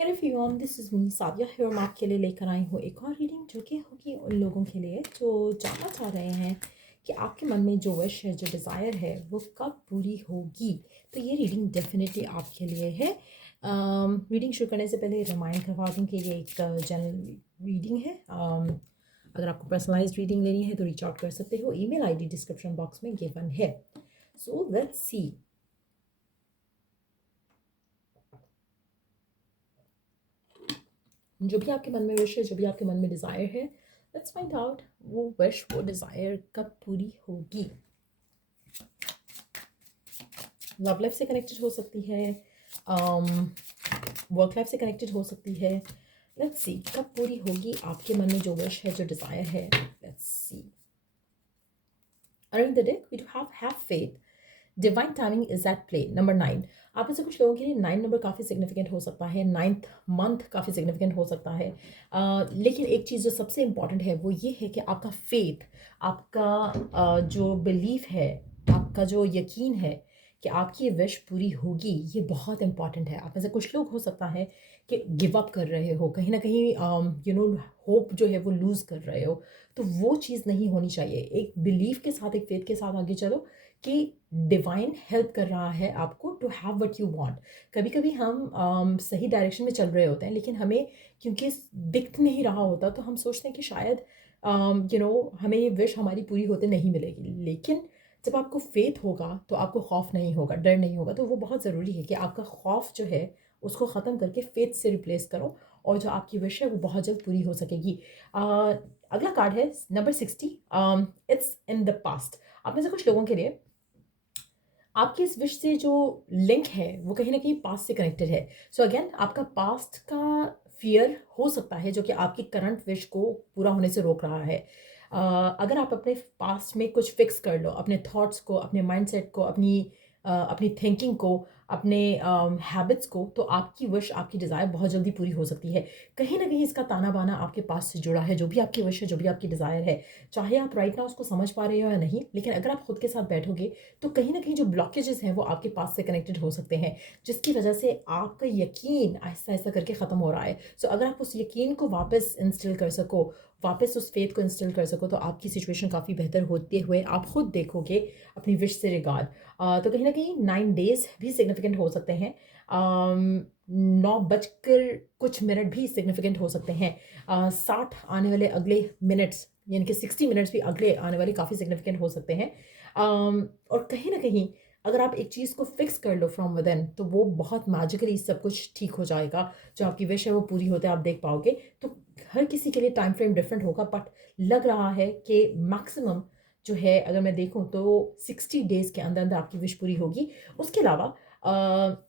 Hello everyone, this is me Sadia है और मैं आपके लिए लेकर आई हूँ एक और रीडिंग जो कि होगी उन लोगों के लिए जो जानना चाह रहे हैं कि आपके मन में जो विश है, जो डिज़ायर है, वो कब पूरी होगी। तो ये रीडिंग डेफिनेटली आपके लिए है। रीडिंग शुरू करने से पहले रिमाइंड करवा दूँ कि ये एक जनरल रीडिंग है। अगर आपको पर्सनलाइज्ड रीडिंग लेनी है तो रीच आउट कर सकते हो। ईमेल आईडी डिस्क्रिप्शन बॉक्स में गिवन है। So let's see. जो भी आपके मन में विश है, जो भी आपके मन में डिज़ायर है, लेट्स फाइंड आउट वो विश, वो डिज़ायर कब पूरी होगी। लव लाइफ से कनेक्टेड हो सकती है, वर्क लाइफ से कनेक्टेड हो सकती है। लेट्स सी कब पूरी होगी आपके मन में जो विश है, जो डिज़ायर है। Let's see. Around the deck we do have faith, divine timing is at play. Number 9, आप में से कुछ लोगों के लिए 9 नंबर काफ़ी सिग्निफिकेंट हो सकता है। 9th मंथ काफ़ी सिग्निफिकेंट हो सकता है। लेकिन एक चीज़ जो सबसे इम्पॉर्टेंट है वो ये है कि आपका फेथ, आपका जो बिलीफ है, आपका जो यकीन है कि आपकी ये विश पूरी होगी, ये बहुत इंपॉर्टेंट है। आप में से कुछ लोग हो सकता है कि गिव अप कर रहे हो, कहीं ना कहीं होप जो है वो लूज़ कर रहे हो। तो वो चीज़ नहीं होनी चाहिए। एक बिलीफ के साथ, एक फेथ के साथ आगे चलो कि डिवाइन हेल्प कर रहा है आपको to have what you want. कभी कभी हम सही डायरेक्शन में चल रहे होते हैं, लेकिन हमें क्योंकि दिख नहीं रहा होता तो हम सोचते हैं कि शायद हमें ये विश हमारी पूरी होते नहीं मिलेगी। लेकिन जब आपको फेथ होगा तो आपको खौफ नहीं होगा, डर नहीं होगा। तो वो बहुत ज़रूरी है कि आपका खौफ जो है उसको ख़त्म करके फेथ से रिप्लेस करो, और जो आपकी विश है वो बहुत जल्द पूरी हो सकेगी। अगला कार्ड है number 60, it's in the past. आप में से कुछ लोगों के लिए आपकी इस विश से जो लिंक है वो कहीं ना कहीं पास्ट से कनेक्टेड है। सो अगेन आपका पास्ट का फियर हो सकता है जो कि आपकी करंट विश को पूरा होने से रोक रहा है। अगर आप अपने पास्ट में कुछ फिक्स कर लो, अपने थॉट्स को, अपने माइंडसेट को, अपनी थिंकिंग को, अपने हैबिट्स को, तो आपकी विश, आपकी डिज़ायर बहुत जल्दी पूरी हो सकती है। कहीं ना कहीं इसका ताना बाना आपके पास से जुड़ा है। जो भी आपकी विश है, जो भी आपकी डिज़ायर है, चाहे आप राइट ना उसको समझ पा रहे हो या नहीं, लेकिन अगर आप खुद के साथ बैठोगे तो कहीं ना कहीं जो ब्लॉकेजेस हैं वो आपके पास से कनेक्टेड हो सकते हैं, जिसकी वजह से आपका यकीन आहिस्ता आहिस्ता करके ख़त्म हो रहा है। सो अगर आप उस यकीन को वापस इंस्टिल कर सको, वापस उस फेथ को इंस्टिल कर सको, तो आपकी सिचुएशन काफ़ी बेहतर होते हुए आप खुद देखोगे अपनी विश से रिगार्ड। तो कहीं ना कहीं 9 डेज भी सिग्निफिकेंट हो सकते हैं। 9 बजकर कुछ मिनट भी सिग्निफिकेंट हो सकते हैं। 60 आने वाले अगले मिनट्स, यानी कि 60 मिनट्स भी अगले आने वाले काफ़ी सिग्निफिकेंट हो सकते हैं। और कहीं ना कहीं अगर आप एक चीज़ को फिक्स कर लो फ्रॉम विदिन, तो वो बहुत मैजिकली सब कुछ ठीक हो जाएगा। जो आपकी विश है वो पूरी होते आप देख पाओगे। तो हर किसी के लिए टाइम फ्रेम डिफरेंट होगा, बट लग रहा है कि मैक्सिमम जो है, अगर मैं देखूं तो 60 डेज के अंदर अंदर आपकी विश पूरी होगी। उसके अलावा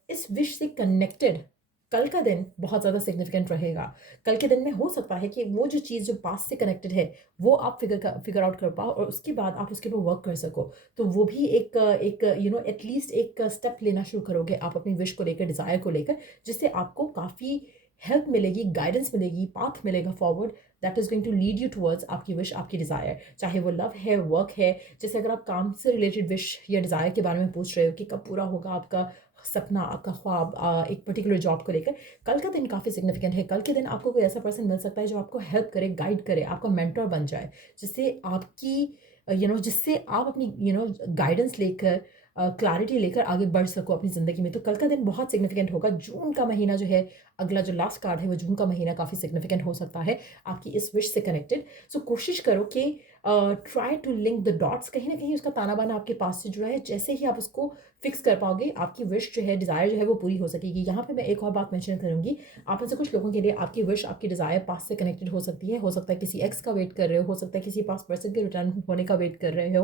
इस विश से कनेक्टेड कल का दिन बहुत ज़्यादा सिग्निफिकेंट रहेगा। कल के दिन में हो सकता है कि वो जो चीज़ जो पास्ट से कनेक्टेड है वो आप फिगर आउट कर पाओ, और उसके बाद आप उसके ऊपर वर्क कर सको। तो वो भी एक एटलीस्ट एक स्टेप लेना शुरू करोगे आप अपनी विश को लेकर, डिज़ायर को लेकर, जिससे आपको काफ़ी हेल्प मिलेगी, गाइडेंस मिलेगी, पाथ मिलेगा forward, that is going to lead you towards आपकी विश, आपकी डिज़ायर। चाहे वो लव है, वर्क है। जैसे अगर आप काम से रिलेटेड विश या डिज़ायर के बारे में पूछ रहे हो कि कब पूरा होगा आपका सपना, आपका ख्वाब, एक पर्टिकुलर जॉब को लेकर, कल का दिन काफ़ी सिग्निफिकेंट है। कल के दिन आपको कोई ऐसा पर्सन मिल सकता है जो आपको हेल्प करे, गाइड करे, आपका मेंटर बन जाए, जिससे आपकी जिससे आप अपनी गाइडेंस लेकर, क्लैरिटी लेकर आगे बढ़ सको अपनी ज़िंदगी में। तो कल का दिन बहुत सिग्निफिकेंट होगा। जून का महीना जो है, अगला जो लास्ट कार्ड है, वो जून का महीना काफ़ी सिग्निफिकेंट हो सकता है आपकी इस विश से कनेक्टेड। सो कोशिश करो कि try to link the dots. कहीं ना कहीं उसका ताना बाना आपके पास से जुड़ा है। जैसे ही आप उसको फिक्स कर पाओगे, आपकी विश जो है, डिज़ायर जो है, वो पूरी हो सकेगी। यहाँ पे मैं एक और बात मेंशन करूँगी। आप में से कुछ लोगों के लिए आपकी विश, आपकी डिज़ायर पास्ट से कनेक्टेड हो सकती है। हो सकता है किसी एक्स का वेट कर रहे हो सकता है किसी पास्ट पर्सन के रिटर्न होने का वेट कर रहे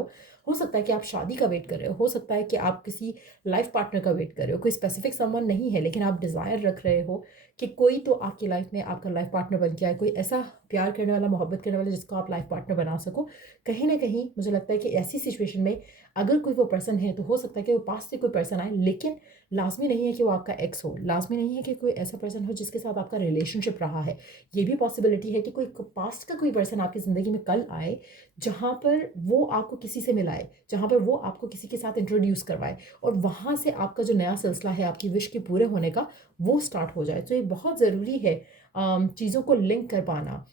हो सकता है कि आप शादी का वेट कर रहे हो सकता है कि आप किसी लाइफ पार्टनर का वेट कर रहे हो। कोई स्पेसिफिक समवन नहीं है, लेकिन आप डिज़ायर रख रहे हो कि कोई तो आपकी लाइफ में आपका लाइफ पार्टनर बन के आए, कोई ऐसा प्यार करने वाला, मोहब्बत करने वाला जिसको आप लाइफ पार्टनर बना सको। कहीं ना कहीं मुझे लगता है कि ऐसी सिचुएशन में अगर कोई वो पर्सन है तो हो सकता है कि वो पास्ट से कोई पर्सन आए, लेकिन लाजमी नहीं है कि वो आपका एक्स हो, लाजमी नहीं है कि कोई ऐसा पर्सन हो जिसके साथ आपका रिलेशनशिप रहा है। ये भी पॉसिबिलिटी है कि कोई पास्ट का कोई पर्सन आपकी ज़िंदगी में कल आए जहाँ पर वो आपको किसी से मिलाए, जहाँ पर वो आपको किसी के साथ इंट्रोड्यूस करवाए और वहाँ से आपका जो नया सिलसिला है आपकी विश के पूरे होने का वो स्टार्ट हो जाए। तो ये बहुत ज़रूरी है चीज़ों को लिंक कर पाना।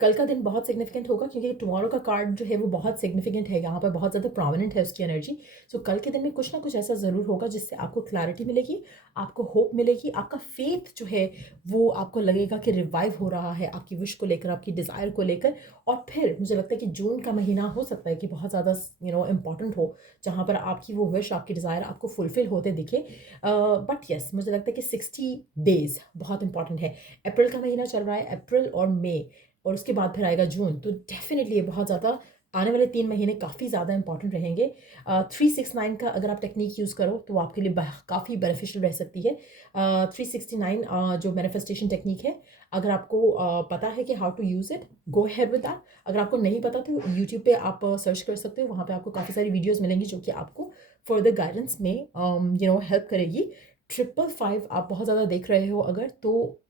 कल का दिन बहुत सिग्निफिकेंट होगा क्योंकि टुमारो का कार्ड जो है वो बहुत सिग्निफिकेंट है, यहाँ पर बहुत ज़्यादा प्रोमिनेंट है उसकी एनर्जी। सो कल के दिन में कुछ ना कुछ ऐसा ज़रूर होगा जिससे आपको क्लैरिटी मिलेगी, आपको होप मिलेगी, आपका फेथ जो है वो आपको लगेगा कि रिवाइव हो रहा है आपकी विश को लेकर, आपकी डिज़ायर को लेकर। और फिर मुझे लगता है कि जून का महीना हो सकता है कि बहुत ज़्यादा इंपॉर्टेंट हो, जहाँ पर आपकी वो विश, आपकी डिज़ायर आपको फुलफिल होते दिखे। बट येस, मुझे लगता है कि 60 डेज़ बहुत इंपॉर्टेंट है। अप्रैल का महीना चल रहा है, अप्रैल और मई, और उसके बाद फिर आएगा जून। तो डेफिनेटली ये बहुत ज़्यादा आने वाले 3 महीने काफ़ी ज़्यादा इंपॉर्टेंट रहेंगे। 369 का अगर आप टेक्निक यूज़ करो तो आपके लिए काफ़ी बेनिफिशियल रह सकती है। 369 जो मैनिफेस्टेशन टेक्निक है, अगर आपको पता है कि how to use it, go ahead with that. अगर आपको नहीं पता तो यूट्यूब पे आप सर्च कर सकते हो, वहाँ पे आपको काफ़ी सारी वीडियोज़ मिलेंगी जो कि आपको फर्दर गाइडेंस में हेल्प करेगी। 555 आप बहुत ज़्यादा देख रहे हो अगर, तो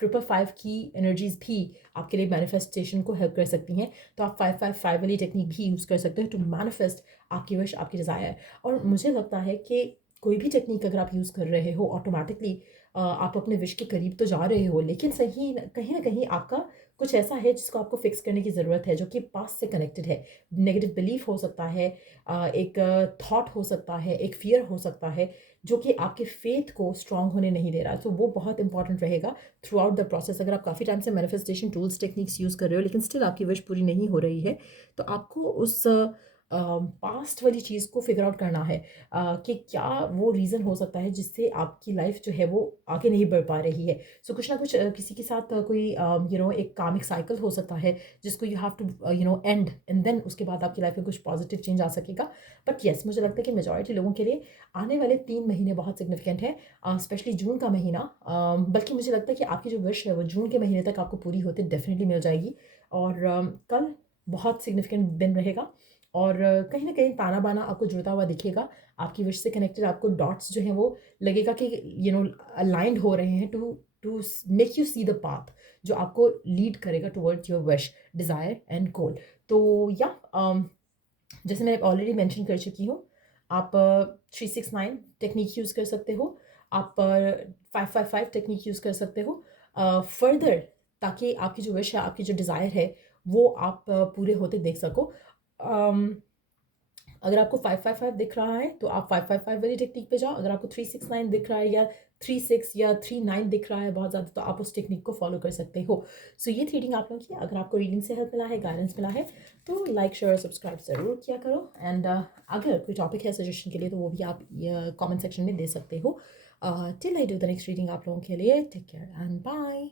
555 की एनर्जीज भी आपके लिए मैनिफेस्टेशन को हेल्प कर सकती हैं। तो आप 555 वाली टेक्निक भी यूज़ कर सकते हो टू मैनिफेस्ट आपकी विश, आपकी डिज़ायर। और मुझे लगता है कि कोई भी टेक्निक अगर आप यूज़ कर रहे हो, ऑटोमेटिकली आप अपने विश के करीब तो जा रहे हो, लेकिन सही कहीं ना कहीं आपका कुछ ऐसा है जिसको आपको फिक्स करने की ज़रूरत है, जो कि पास्ट से कनेक्टेड है। नेगेटिव बिलीफ हो सकता है, एक थॉट हो सकता है, एक फियर हो सकता है, जो कि आपके फेथ को स्ट्रांग होने नहीं दे रहा। तो वो बहुत इंपॉर्टेंट रहेगा थ्रू आउट द प्रोसेस। अगर आप काफ़ी टाइम से मैनिफेस्टेशन टूल्स टेक्निक्स यूज़ कर रहे हो लेकिन स्टिल आपकी विश पूरी नहीं हो रही है, तो आपको उस पास्ट वाली चीज़ को फिगर आउट करना है कि क्या वो रीज़न हो सकता है जिससे आपकी लाइफ जो है वो आगे नहीं बढ़ पा रही है। सो कुछ ना कुछ किसी के साथ कोई एक कामिक साइकिल हो सकता है जिसको you have to and then उसके बाद आपकी लाइफ में कुछ पॉजिटिव चेंज आ सकेगा। बट येस, मुझे लगता है कि मेजॉरिटी लोगों के लिए आने वाले 3 महीने बहुत सिग्निफिकेंट है, स्पेशली जून का महीना। बल्कि मुझे लगता है कि आपकी जो विश है वो जून के महीने तक आपको पूरी होते डेफिनेटली मिल जाएगी। और कल बहुत सिग्निफिकेंट दिन रहेगा और कहीं ना कहीं ताना बाना आपको जुड़ता हुआ दिखेगा आपकी विश से कनेक्टेड। आपको डॉट्स जो हैं वो लगेगा कि अलाइंड हो रहे हैं to to make you see the path जो आपको लीड करेगा towards your wish, desire and goal. तो या जैसे मैं ऑलरेडी मेंशन कर चुकी हूँ, आप 369 टेक्निक यूज़ कर सकते हो, आप 555 टेक्निक यूज़ कर सकते हो फर्दर, ताकि आपकी जो विश है, आपकी जो डिज़ायर है वो आप पूरे होते देख सको। अम, अगर आपको 555 दिख रहा है तो आप 555 वाली टेक्निक पे जाओ। अगर आपको 369 दिख रहा है या 36 या 39 दिख रहा है बहुत ज़्यादा, तो आप उस टेक्निक को फॉलो कर सकते हो। सो ये रीडिंग आप लोगों की, अगर आपको रीडिंग से हेल्प मिला है, गाइडेंस मिला है, तो लाइक शेयर सब्सक्राइब ज़रूर किया करो। एंड अगर कोई टॉपिक है सजेशन के लिए तो वो भी आप कमेंट सेक्शन में दे सकते हो। Till I do the next reading आप लोगों के लिए, टेक केयर एंड बाय।